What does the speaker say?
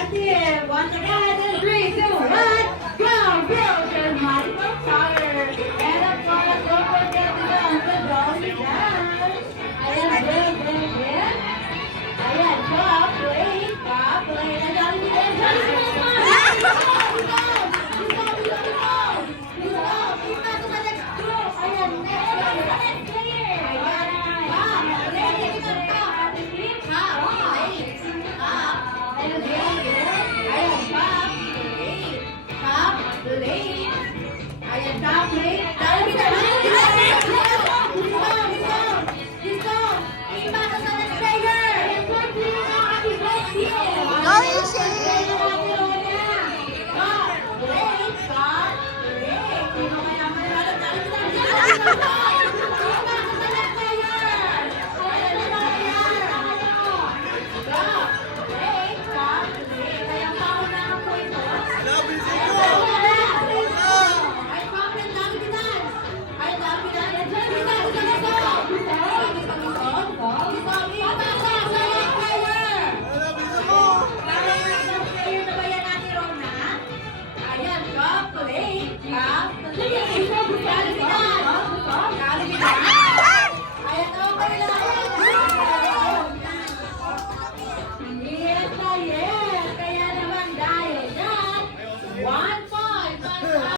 active. Once again, in 3, 2, 1, go! Build your magical tower. And of course, don't forget to dance the dolly dance. Ayan, build. Ayan, chocolate. And dolly dance. Go,